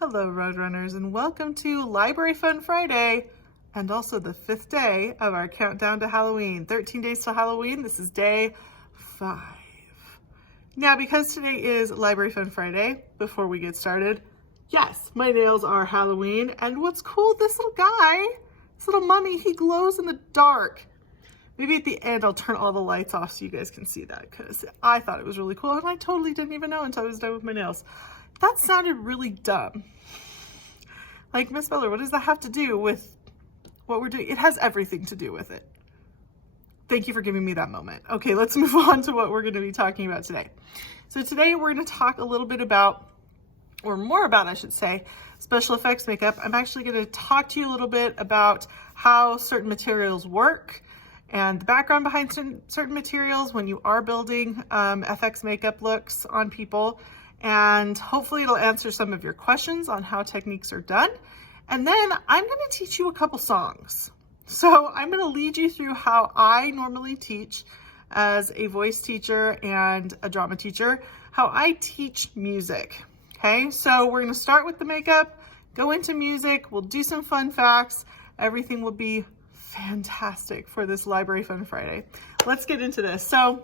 Hello, Roadrunners, and welcome to Library Fun Friday, and also the 5th day of our countdown to Halloween. 13 days till Halloween. This is day 5. Now, because today is Library Fun Friday, before we get started, yes, my nails are Halloween, and what's cool, this little guy, this little mummy, he glows in the dark. Maybe at the end I'll turn all the lights off so you guys can see that, because I thought it was really cool, and I totally didn't even know until I was done with my nails. That sounded really dumb. Like, Miss Miller, what does that have to do with what we're doing? It has everything to do with it. Thank you for giving me that moment. Okay, let's move on to what we're going to be talking about today. So today we're going to talk a little bit about, or more about, I should say, special effects makeup. I'm actually going to talk to you a little bit about how certain materials work and the background behind certain materials when you are building FX makeup looks on people. And hopefully it'll answer some of your questions on how techniques are done. And then I'm going to teach you a couple songs. So I'm going to lead you through how I normally teach as a voice teacher and a drama teacher, how I teach music. Okay, so we're going to start with the makeup, go into music, we'll do some fun facts. Everything will be fantastic for this Library Fun Friday. Let's get into this. So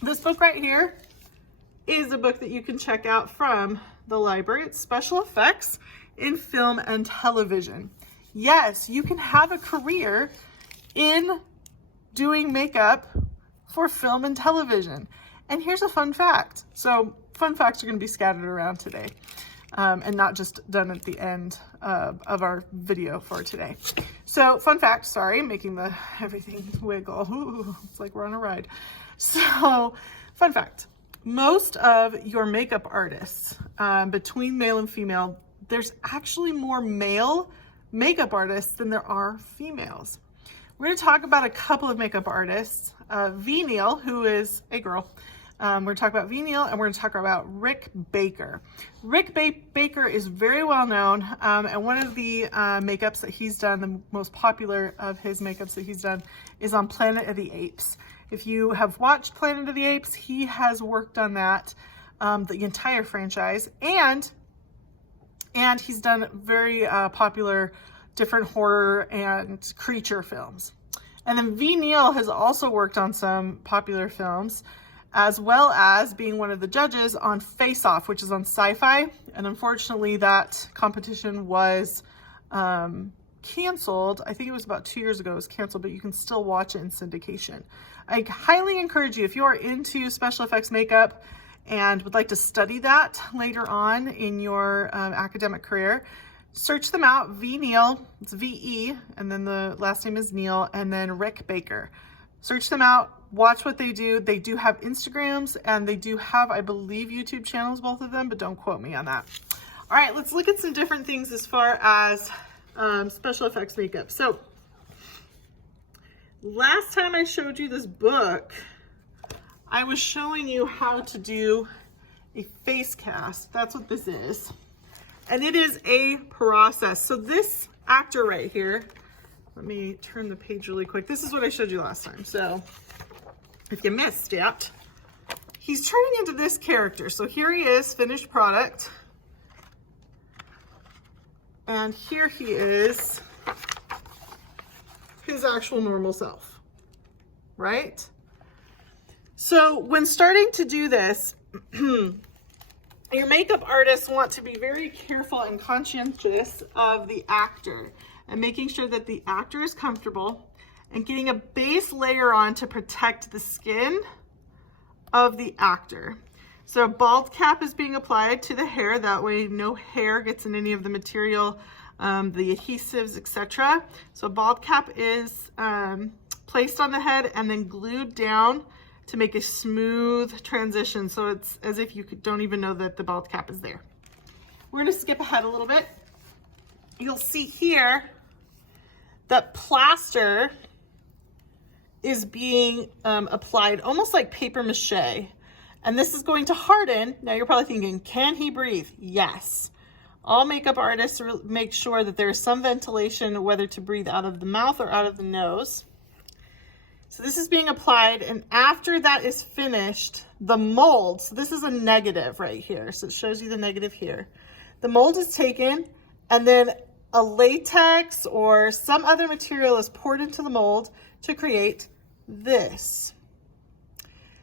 this book right here is a book that you can check out from the library. It's Special Effects in Film and Television. Yes, you can have a career in doing makeup for film and television. And here's a fun fact. So fun facts are going to be scattered around today and not just done at the end of our video for today. So fun fact, sorry, making everything wiggle. Ooh, it's like we're on a ride. So fun fact. Most of your makeup artists, between male and female, there's actually more male makeup artists than there are females. We're going to talk about a couple of makeup artists. V. Neal, who is a girl. We're going to talk about V. Neal, and we're going to talk about Rick Baker. Rick Baker is very well known, and one of the makeups that he's done, the most popular of his makeups that he's done, is on Planet of the Apes. If you have watched Planet of the Apes, he has worked on that, the entire franchise, and he's done very popular different horror and creature films. And then V. Neal has also worked on some popular films, as well as being one of the judges on Face Off, which is on Sci-Fi. And unfortunately, that competition was canceled. I think it was about 2 years ago it was canceled, but you can still watch it in syndication. I highly encourage you, if you are into special effects makeup and would like to study that later on in your academic career, search them out. V. Neal, it's V-E, and then the last name is Neal, and then Rick Baker. Search them out, watch what they do. They do have Instagrams, and they do have, I believe, YouTube channels, both of them, but don't quote me on that. All right, let's look at some different things as far as special effects makeup. So last time I showed you this book, I was showing you how to do a face cast. That's what this is. And it is a process. So this actor right here, let me turn the page really quick. This is what I showed you last time. So if you missed it, he's turning into this character. So here he is, finished product. And here he is, his actual normal self, right? So when starting to do this, your makeup artists want to be very careful and conscientious of the actor and making sure that the actor is comfortable and getting a base layer on to protect the skin of the actor. So a bald cap is being applied to the hair. That way no hair gets in any of the material, the adhesives, etc. So a bald cap is placed on the head and then glued down to make a smooth transition. So it's as if you don't even know that the bald cap is there. We're gonna skip ahead a little bit. You'll see here that plaster is being applied almost like paper mache. And this is going to harden. Now you're probably thinking, can he breathe? Yes. All makeup artists make sure that there's some ventilation, whether to breathe out of the mouth or out of the nose. So this is being applied, and after that is finished, the mold, so this is a negative right here, so it shows you the negative here. The mold is taken, and then a latex or some other material is poured into the mold to create this.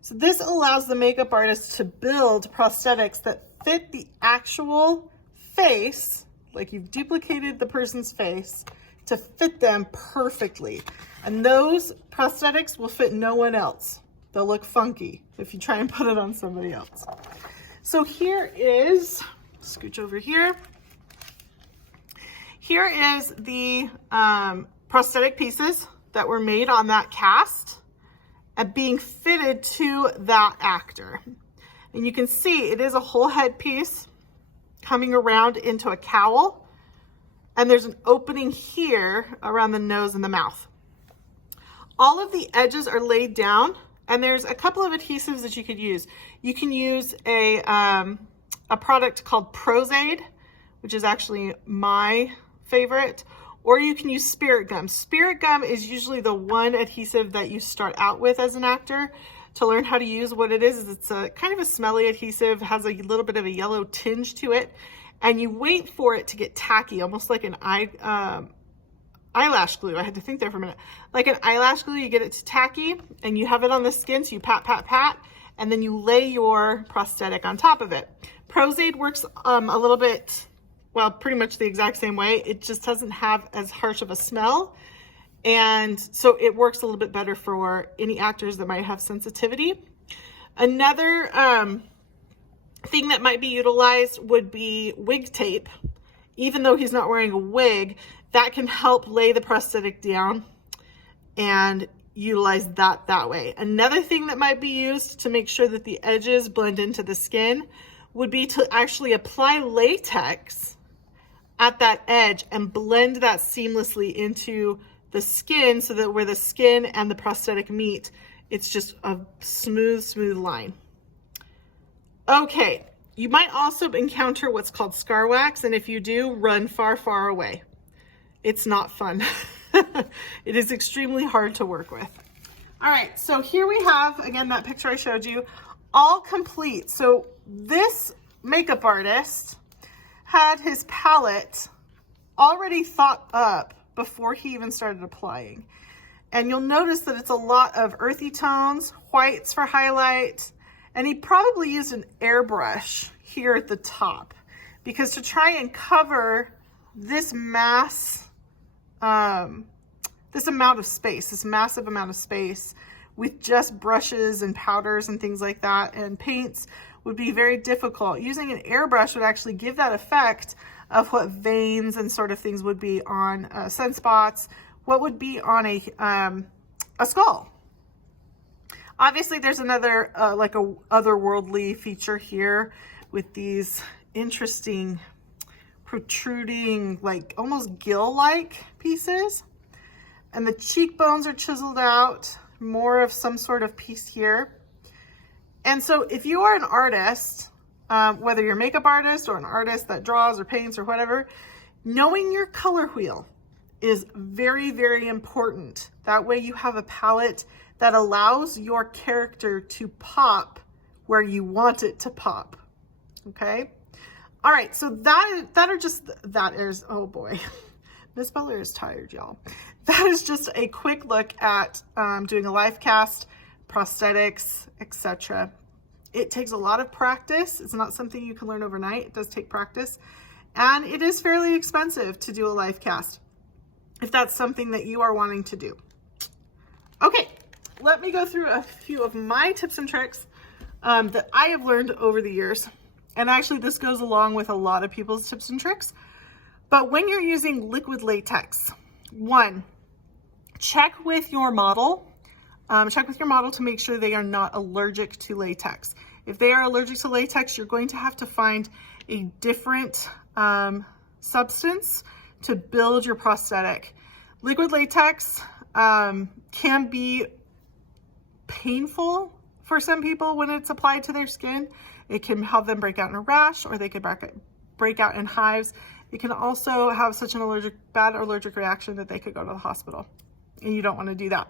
So this allows the makeup artist to build prosthetics that fit the actual face, like you've duplicated the person's face, to fit them perfectly. And those prosthetics will fit no one else. They'll look funky if you try and put it on somebody else. So here is, scooch over here. Here is the prosthetic pieces that were made on that cast and being fitted to that actor. And you can see it is a whole head piece coming around into a cowl. And there's an opening here around the nose and the mouth. All of the edges are laid down, and there's a couple of adhesives that you could use. You can use a product called Pros-Aid, which is actually my favorite, or you can use Spirit Gum. Spirit Gum is usually the one adhesive that you start out with as an actor to learn how to use. What it is it's a kind of a smelly adhesive, has a little bit of a yellow tinge to it, and you wait for it to get tacky, almost like an eyelash glue. I had to think there for a minute. Like an eyelash glue, you get it to tacky, and you have it on the skin, so you pat, pat, pat, and then you lay your prosthetic on top of it. Pros-Aid works a little bit, well, pretty much the exact same way. It just doesn't have as harsh of a smell, and so it works a little bit better for any actors that might have sensitivity. Another thing that might be utilized would be wig tape. Even though he's not wearing a wig, that can help lay the prosthetic down and utilize that way. Another thing that might be used to make sure that the edges blend into the skin would be to actually apply latex at that edge and blend that seamlessly into the skin so that where the skin and the prosthetic meet, it's just a smooth line. Okay, you might also encounter what's called scar wax, and if you do, run far, far away. It's not fun. It is extremely hard to work with. All right, so here we have, again, that picture I showed you, all complete. So this makeup artist had his palette already thought up before he even started applying. And you'll notice that it's a lot of earthy tones, whites for highlight, and he probably used an airbrush here at the top because to try and cover this massive amount of space with just brushes and powders and things like that and paints would be very difficult. Using an airbrush would actually give that effect of what veins and sort of things would be on sunspots, what would be on a skull. Obviously, there's another, like a otherworldly feature here with these interesting protruding, like almost gill-like pieces. And the cheekbones are chiseled out, more of some sort of piece here. And so if you are an artist, whether you're a makeup artist or an artist that draws or paints or whatever, knowing your color wheel is very, very important. That way you have a palette that allows your character to pop where you want it to pop, okay? All right, so that is, oh boy, Miss Butler is tired, y'all. That is just a quick look at doing a live cast, prosthetics, etc. It takes a lot of practice. It's not something you can learn overnight. It does take practice, and it is fairly expensive to do a live cast if that's something that you are wanting to do. Okay, let me go through a few of my tips and tricks that I have learned over the years. And actually this goes along with a lot of people's tips and tricks. But when you're using liquid latex, one, check with your model. Check with your model to make sure they are not allergic to latex. If they are allergic to latex, you're going to have to find a different substance to build your prosthetic. Liquid latex can be painful for some people when it's applied to their skin. It can have them break out in a rash, or they could break out in hives. It can also have such an bad allergic reaction that they could go to the hospital, and you don't want to do that.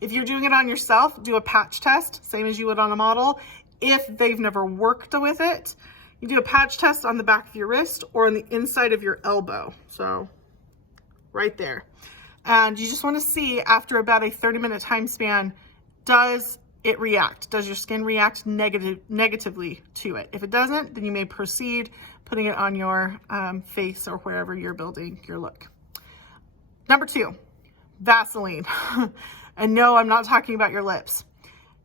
If you're doing it on yourself, do a patch test, same as you would on a model. If they've never worked with it, You do a patch test on the back of your wrist or on the inside of your elbow. So right there. And you just want to see after about a 30-minute time span, does it react? Does your skin react negatively to it? If it doesn't, then you may proceed putting it on your face or wherever you're building your look. Number 2, Vaseline. And no, I'm not talking about your lips.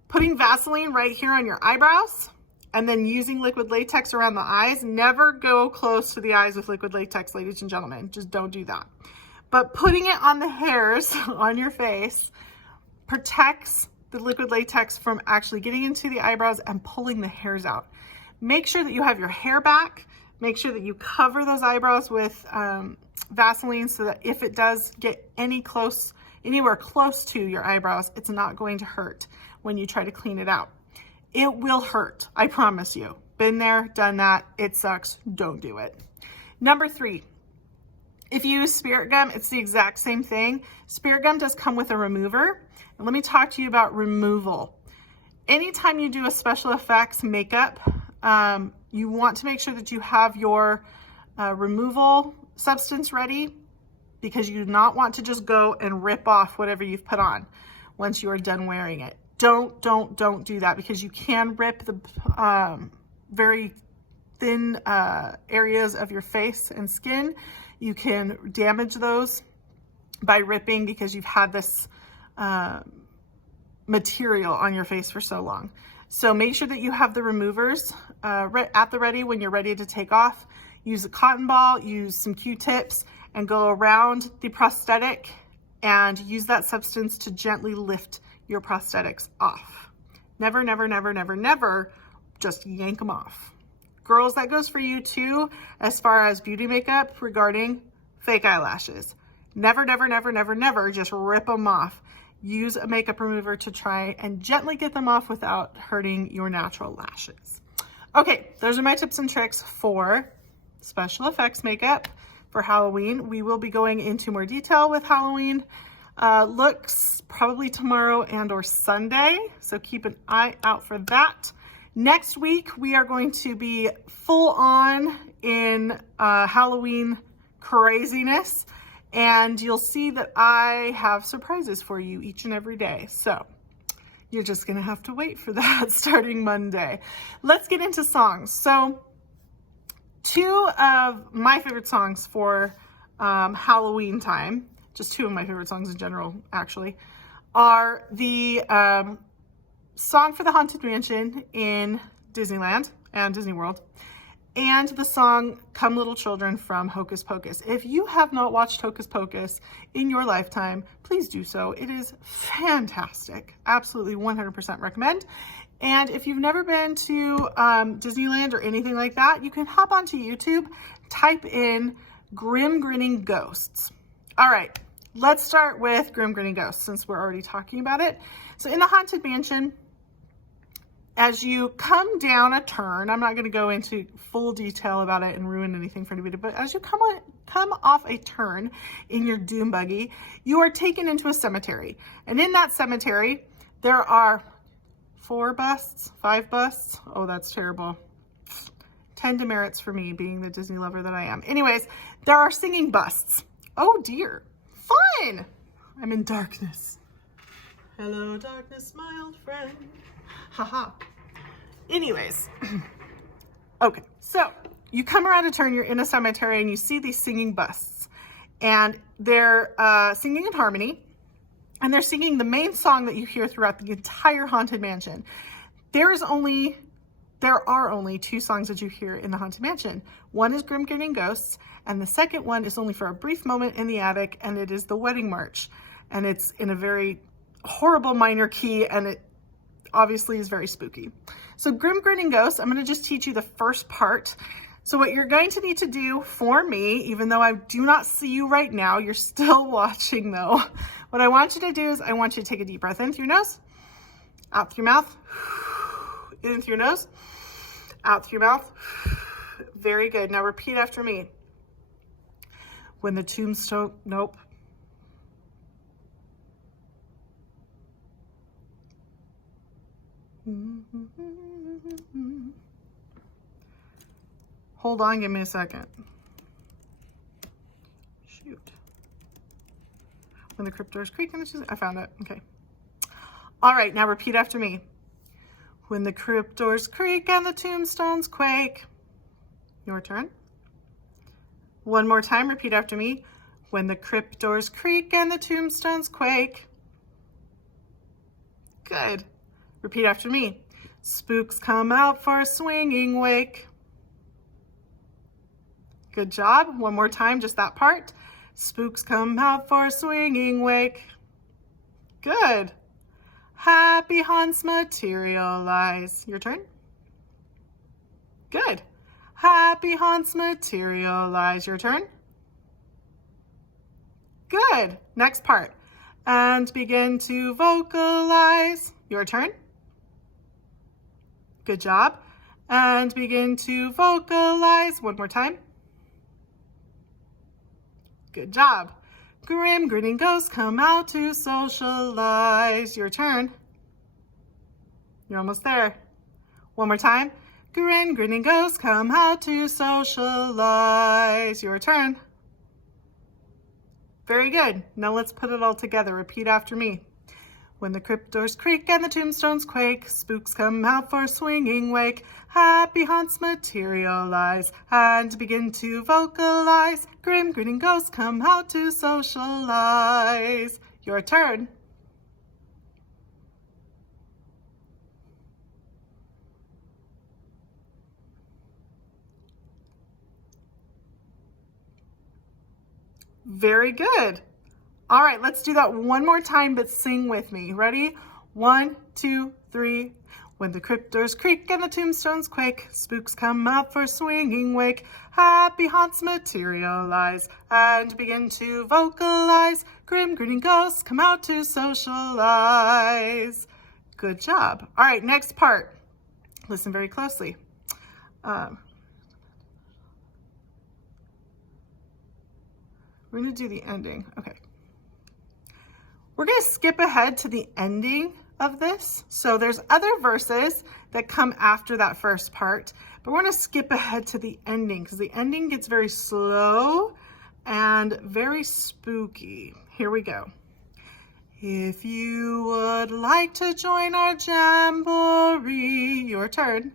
Putting Vaseline right here on your eyebrows and then using liquid latex around the eyes. Never go close to the eyes with liquid latex, ladies and gentlemen. Just don't do that. But putting it on the hairs on your face protects the liquid latex from actually getting into the eyebrows and pulling the hairs out. Make sure that you have your hair back. Make sure that you cover those eyebrows with Vaseline so that if it does get anywhere close to your eyebrows, it's not going to hurt when you try to clean it out. It will hurt, I promise you. Been there, done that. It sucks. Don't do it. Number 3, if you use Spirit Gum, it's the exact same thing. Spirit Gum does come with a remover. And let me talk to you about removal. Anytime you do a special effects makeup, you want to make sure that you have your removal substance ready, because you do not want to just go and rip off whatever you've put on once you are done wearing it. Don't do that, because you can rip the very thin areas of your face and skin. You can damage those by ripping because you've had this material on your face for so long. So make sure that you have the removers at the ready when you're ready to take off. Use a cotton ball, use some Q-tips, and go around the prosthetic and use that substance to gently lift your prosthetics off. Never, never, never, never, never just yank them off. Girls, that goes for you too, as far as beauty makeup regarding fake eyelashes. Never, never, never, never, never just rip them off. Use a makeup remover to try and gently get them off without hurting your natural lashes. Okay, those are my tips and tricks for special effects makeup for Halloween. We will be going into more detail with Halloween looks probably tomorrow and or Sunday, so keep an eye out for that. Next week, we are going to be full on in Halloween craziness, and you'll see that I have surprises for you each and every day. So you're just gonna have to wait for that starting Monday. Let's get into songs. So 2 of my favorite songs for Halloween time, just 2 of my favorite songs in general, actually, are the song for the Haunted Mansion in Disneyland and Disney World, and the song Come Little Children from Hocus Pocus. If you have not watched Hocus Pocus in your lifetime, please do so. It is fantastic. Absolutely 100% recommend. And if you've never been to Disneyland or anything like that, you can hop onto YouTube, type in Grim Grinning Ghosts. All right, let's start with Grim Grinning Ghosts since we're already talking about it. So in the Haunted Mansion, as you come down a turn, I'm not going to go into full detail about it and ruin anything for anybody, but as you come off a turn in your doom buggy, you are taken into a cemetery. And in that cemetery, there are 5 busts. Oh, that's terrible. 10 demerits for me being the Disney lover that I am. Anyways, there are singing busts. Oh dear. Fun. I'm in darkness. Hello, darkness, my old friend. Haha. Anyways. Okay, so you come around a turn, you're in a cemetery, and you see these singing busts. And they're singing in harmony. And they're singing the main song that you hear throughout the entire Haunted Mansion. There are only 2 songs that you hear in the Haunted Mansion. One is Grim Grinning Ghosts, and the second one is only for a brief moment in the attic, and it is the Wedding March. And it's in a very horrible minor key, and it obviously is very spooky. So Grim Grinning Ghosts, I'm going to just teach you the first part. So what you're going to need to do for me, even though I do not see you right now, you're still watching though. What I want you to do is I want you to take a deep breath in through your nose, out through your mouth, in through your nose, out through your mouth. Very good. Now repeat after me. When the tombstone, nope. Hold on, give me a second. Shoot. When the crypt doors creak and I found it. Okay. All right, now repeat after me. When the crypt doors creak and the tombstones quake. Your turn. One more time, repeat after me. When the crypt doors creak and the tombstones quake. Good. Repeat after me. Spooks come out for a swinging wake. Good job. One more time, just that part. Spooks come out for a swinging wake. Good. Happy haunts materialize. Your turn. Good. Happy haunts materialize. Your turn. Good. Next part. And begin to vocalize. Your turn. Good job. And begin to vocalize. One more time. Good job. Grim grinning ghosts come out to socialize. Your turn. You're almost there. One more time. Grinning ghosts come out to socialize. Your turn. Very good. Now let's put it all together. Repeat after me. When the crypt doors creak and the tombstones quake, spooks come out for a swinging wake. Happy haunts materialize and begin to vocalize. Grim grinning ghosts come out to socialize. Your turn. Very good. All right, let's do that one more time, but sing with me. Ready? 1, 2, 3. When the crypt doors creak and the tombstones quake, spooks come out for a swinging wake. Happy haunts materialize and begin to vocalize. Grim grinning ghosts come out to socialize. Good job. All right, next part. Listen very closely. We're going to do the ending. Okay. We're going to skip ahead to the ending of this. So there's other verses that come after that first part, but we're going to skip ahead to the ending because the ending gets very slow and very spooky. Here we go. If you would like to join our jamboree, your turn.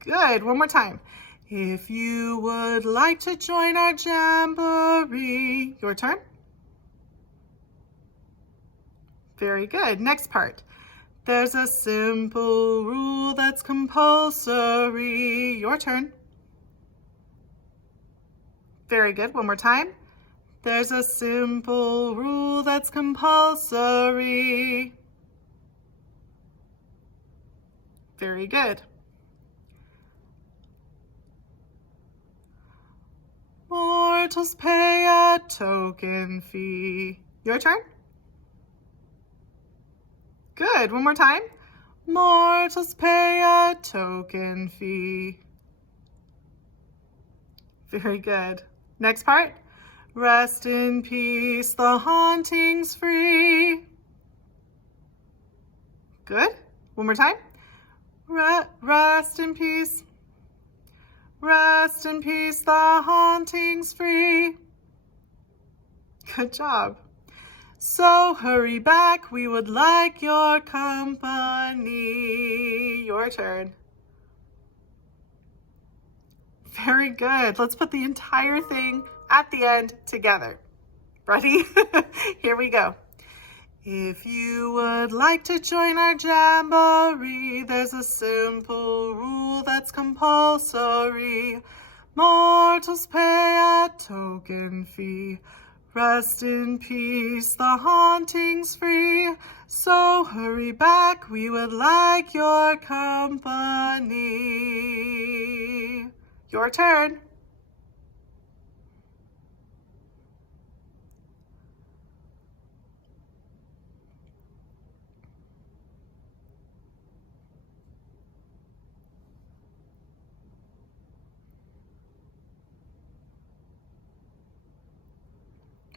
Good. One more time. If you would like to join our jamboree, your turn. Very good. Next part. There's a simple rule that's compulsory. Your turn. Very good. One more time. There's a simple rule that's compulsory. Very good. Mortals pay a token fee. Your turn. Good. One more time. Mortals pay a token fee. Very good. Next part. Rest in peace, the haunting's free. Good. One more time. Rest in peace. Rest in peace, the haunting's free. Good job. So hurry back, we would like your company. Your turn. Very good. Let's put the entire thing at the end together. Ready? Here we go. If you would like to join our jamboree, there's a simple rule that's compulsory. Mortals pay a token fee. Rest in peace, the haunting's free. So hurry back, we would like your company. Your turn.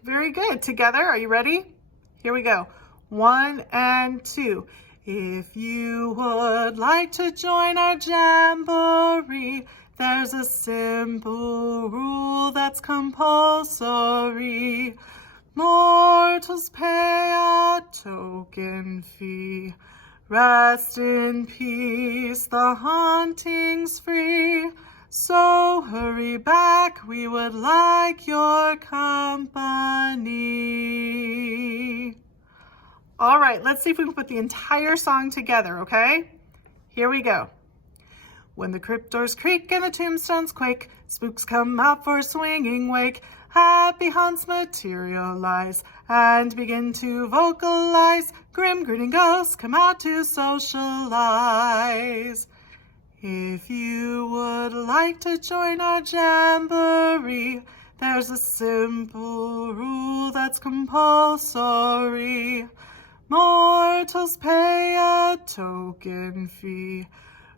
Very good. Together, are you ready? Here we go. 1 and 2. If you would like to join our jamboree, there's a simple rule that's compulsory. Mortals pay a token fee. Rest in peace, the haunting's free. So hurry back, we would like your company. All right, let's see if we can put the entire song together, okay? Here we go. When the crypt doors creak and the tombstones quake, spooks come out for a swinging wake. Happy haunts materialize and begin to vocalize. Grim grinning ghosts come out to socialize. If you would like to join our jamboree, there's a simple rule that's compulsory. Mortals pay a token fee.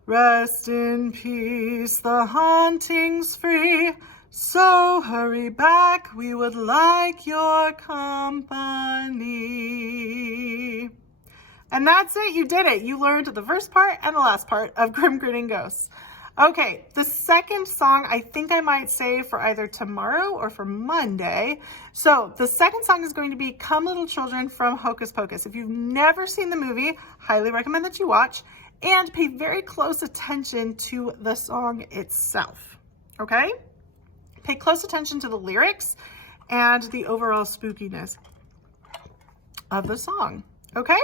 Rest in peace, the haunting's free. So hurry back, we would like your company. And that's it, you did it. You learned the first part and the last part of Grim Grinning Ghosts. Okay, the second song I think I might save for either tomorrow or for Monday. So the second song is going to be Come Little Children from Hocus Pocus. If you've never seen the movie, highly recommend that you watch and pay very close attention to the song itself, okay? Pay close attention to the lyrics and the overall spookiness of the song, okay?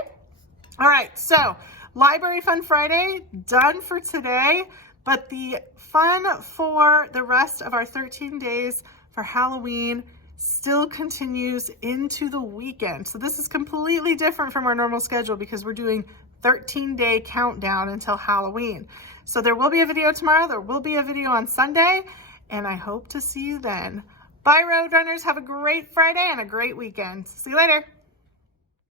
All right, so Library Fun Friday, done for today, but the fun for the rest of our 13 days for Halloween still continues into the weekend. So this is completely different from our normal schedule because we're doing 13-day countdown until Halloween. So there will be a video tomorrow, there will be a video on Sunday, and I hope to see you then. Bye, Roadrunners. Have a great Friday and a great weekend. See you later.